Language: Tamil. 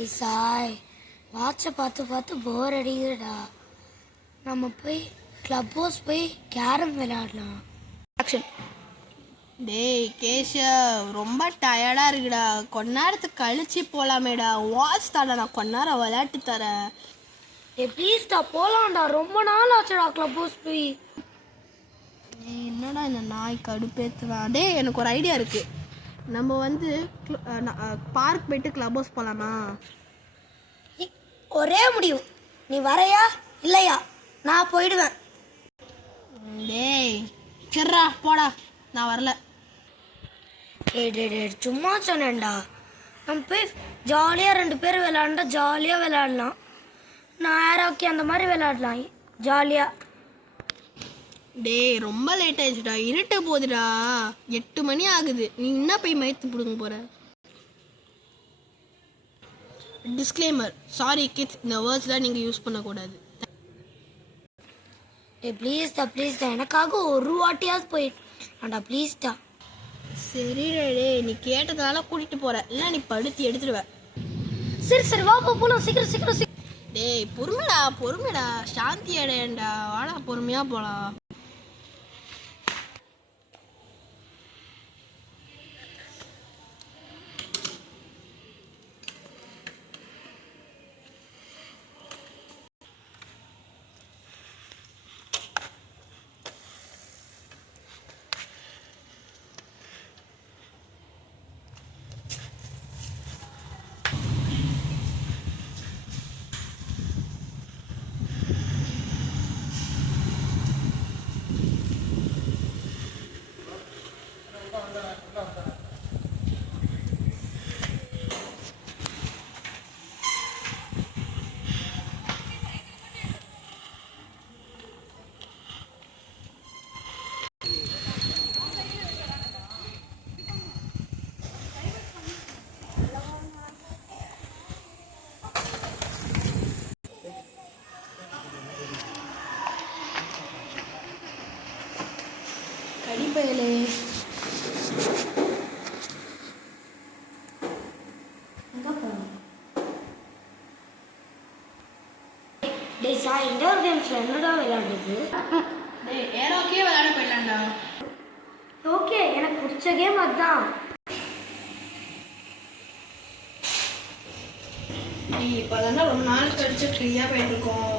டேய் சாய், வாட்சை பார்த்து பார்த்து போர் அடிக்குதுடா. நம்ம போய் கிளப் ஹவுஸ் போய் கேரம் விளையாடலாம். ஆக்ஷன். டேய் கேஷவ், ரொம்ப டயர்டாக இருக்குடா. கொஞ்ச நேரத்துக்கு கழிச்சு போகலாமேடா. வாட்ச் தாடா, நான் கொஞ்ச நேரம் விளையாட்டு தரேன். ப்ளீஸ்டா போகலாம்டா, ரொம்ப நாள் ஆச்சுடா கிளப் ஹவுஸ் போய். என்னடா இந்த நாய் கடுப்பேற்றுறான். டேய் எனக்கு ஒரு ஐடியா இருக்குது. நம்ம வந்து பார்க் போய்ட்டு கிளப் ஹவுஸ் போகலாமா? ஒரே முடியும், நீ வரையா இல்லையா? நான் போயிடுவேன். டேய் சரிடா போடா, நான் வரல. டே சும்மா சொன்னேன்டா. நம்ம போய் ஜாலியாக 2 பேர் விளையாண்டா ஜாலியாக விளையாடலாம். நான் யாராக்கி அந்த மாதிரி விளையாடலாம் ஜாலியாக. டேய் ரொம்ப லேட் ஆயிடுச்சுடா, இருட்ட போகுதுடா. 8 மணி ஆகுது. நீ என்ன போய் மயத்து பிடுங்க போற? டிஸ்க்ளைமர், சாரி கிட்ஸ், இந்த வேர்ட்ஸ்லாம் நீங்கள் யூஸ் பண்ணக்கூடாது. டே ப்ளீஸ்டா எனக்காக ஒரு வாட்டியாவது போயிட்டாண்டா ப்ளீஸ்டா. சரிடா டேய், நீ கேட்டதால கூட்டிகிட்டு போற, இல்லை நீ படுத்து எடுத்துடுவ. சரி வா போகலாம், சீக்கிரம். டேய் பொறுமைடா, சாந்தி அடையண்டா. வாடா பொறுமையாக போகலாம். கடிப்பயலே, டே சாய், இன்டோர் கேம்ஸ்ல என்னடா விளையாடுறது? டேய் ஏரோக்கே விளையாட போயிடலாம்டா. ஓகே, எனக்கு பிடிச்ச கேம் அதுதான். இப்போ தானே ரொம்ப நாள் கழிச்சு ஃப்ரீயாக போயிட்டுருக்கோம்.